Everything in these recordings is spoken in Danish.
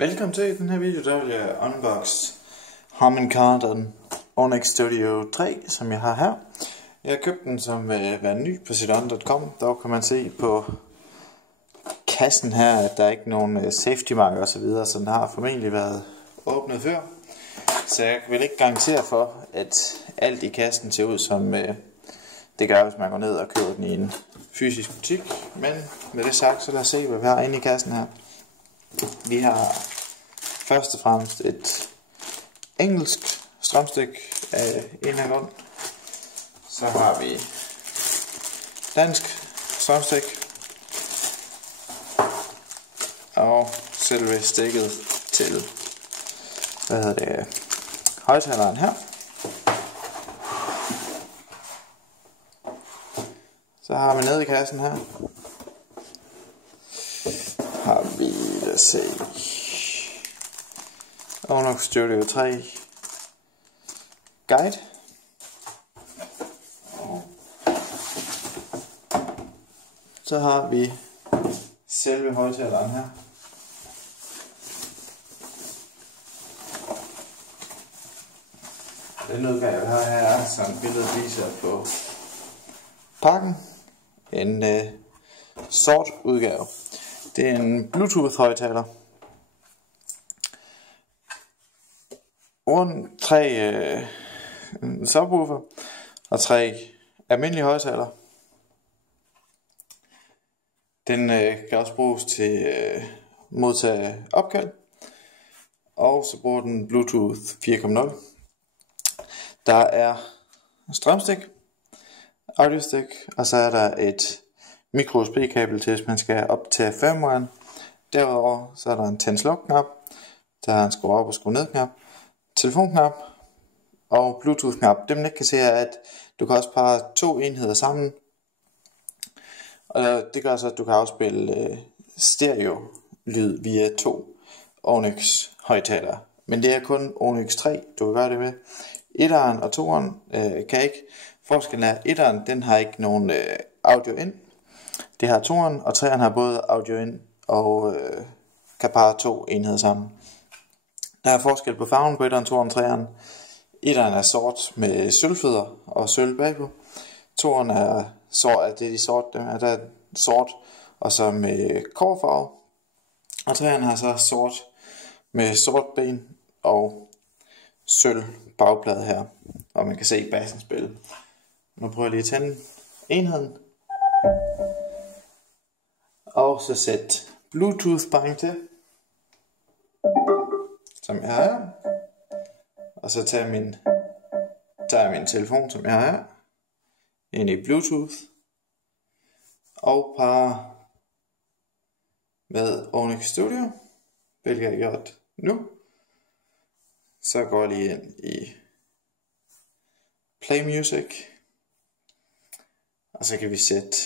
Velkommen til den her video, der vil jeg unbox Harman Kardon Onyx Studio 3, som jeg har her. Jeg har købt den som værende ny på sit.com. Dog kan man se på kassen her, at der ikke er nogen safety marker osv., så den har formentlig været åbnet før. Så jeg vil ikke garantere for, at alt i kassen ser ud som det gør, hvis man går ned og køber den i en fysisk butik. Men med det sagt, så lad os se, hvad vi har inde i kassen her. Vi har først og fremmest et engelsk strømstik af en eller anden grund. Så har vi dansk strømstik. Og selve stikket til højtaleren her. Så har vi nede i kassen her. Har vi, lad os se, Onyx Studio 3 guide. Så har vi selve højtaleren her. Den udgave her er, som billedet viser på pakken, en sort udgave. Det er en Bluetooth højtaler. Rundt 3 subwoofer og 3 almindelige højtalere. Den kan også bruges til modtage opkald. Og så bruger den Bluetooth 4.0. Der er strømstik, audiostik, og så er der et micro USB kabel til, hvis man skal optage firmwaren. Derudover så er der en tænd-sluk knap, der er en skru op og skru ned knap, telefonknap og Bluetooth knap. Det man ikke kan se er, at du kan også parre 2 enheder sammen. Og det gør så, at du kan afspille stereo lyd via 2 Onyx højtalere. Men det er kun Onyx 3, du kan gøre det med. 1'eren og 2'eren kan ikke. Forskellen er, 1'eren den har ikke nogen audio ind. Det har 2'eren, og 3'eren har både audio ind og kan parre 2 enheder sammen. Der er forskel på farven på 1'eren, 2'eren og 3'eren. 1'eren er sort med sølvfødder og sølv bagpå. 2'eren er sort, det er de sorte, der er sort og så med kobberfarve. Og 3'eren har så sort med sort ben og sølv bagplade her, og man kan se bassen spille. Nu prøver jeg lige at tænde enheden. Og så sæt Bluetooth sparring til, som jeg har her. Og så tager jeg min telefon, som jeg har her, ind i Bluetooth. Og parre med Onyx Studio, hvilket jeg har gjort nu. Så går jeg lige ind i Play Music. Og så kan vi sætte,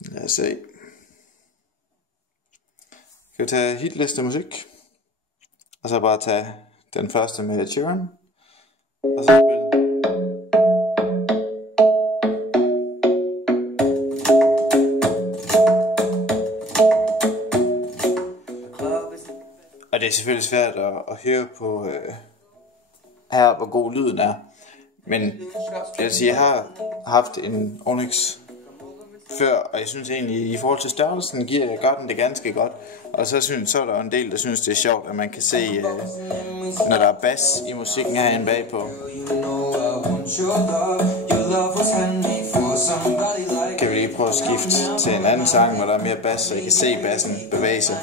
lad os se, kan vi tage hitliste musik, og så bare tage den første med Sheeran, og så spille. Og det er selvfølgelig svært at høre på her, hvor god lyden er. Men jeg vil sige, jeg har haft en Onyx før, og jeg synes egentlig, i forhold til størrelsen, gør den det ganske godt. Og så er der en del, der synes, det er sjovt, at man kan se, når der er bass i musikken herinde bagpå. Kan vi lige prøve at skifte til en anden sang, hvor der er mere bass, så I kan se bassen bevæge sig.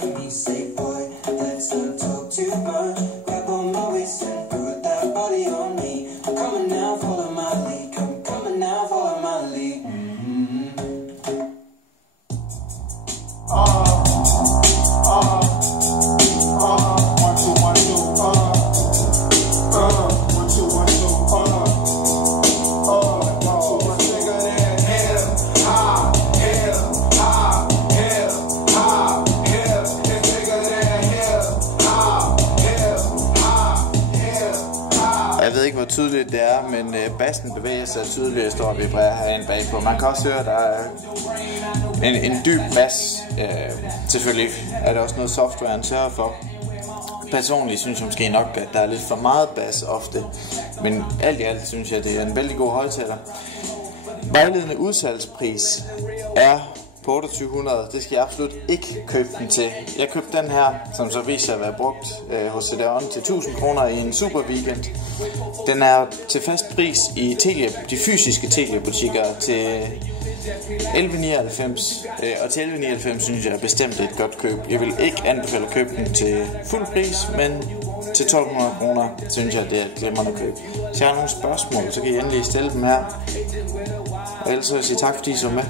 Jeg ved ikke, hvor tydeligt det er, men bassen bevæger sig tydeligt, står og vibrerer herinde bagpå. Man kan også høre, at der er en dyb bas Selvfølgelig er der også noget software, han sørger for. Personligt synes jeg måske nok, at der er lidt for meget bas ofte, men alt i alt synes jeg, det er en vældig god højtaler. Vejledende udsalgspris er på 2800. Det skal jeg absolut ikke købe den til. Jeg købte den her, som så viser at være brugt hos Telias til 1000 kroner i en super weekend. Den er til fast pris i de fysiske Telia butikker til 11,99, og til 11,99 synes jeg er bestemt et godt køb. Jeg vil ikke anbefale at købe den til fuld pris, men til 1200 kroner synes jeg, det er et glimrende køb. Hvis jeg har nogle spørgsmål, så kan I endelig stille dem her. Og ellers så vil jeg sige tak, fordi I så med.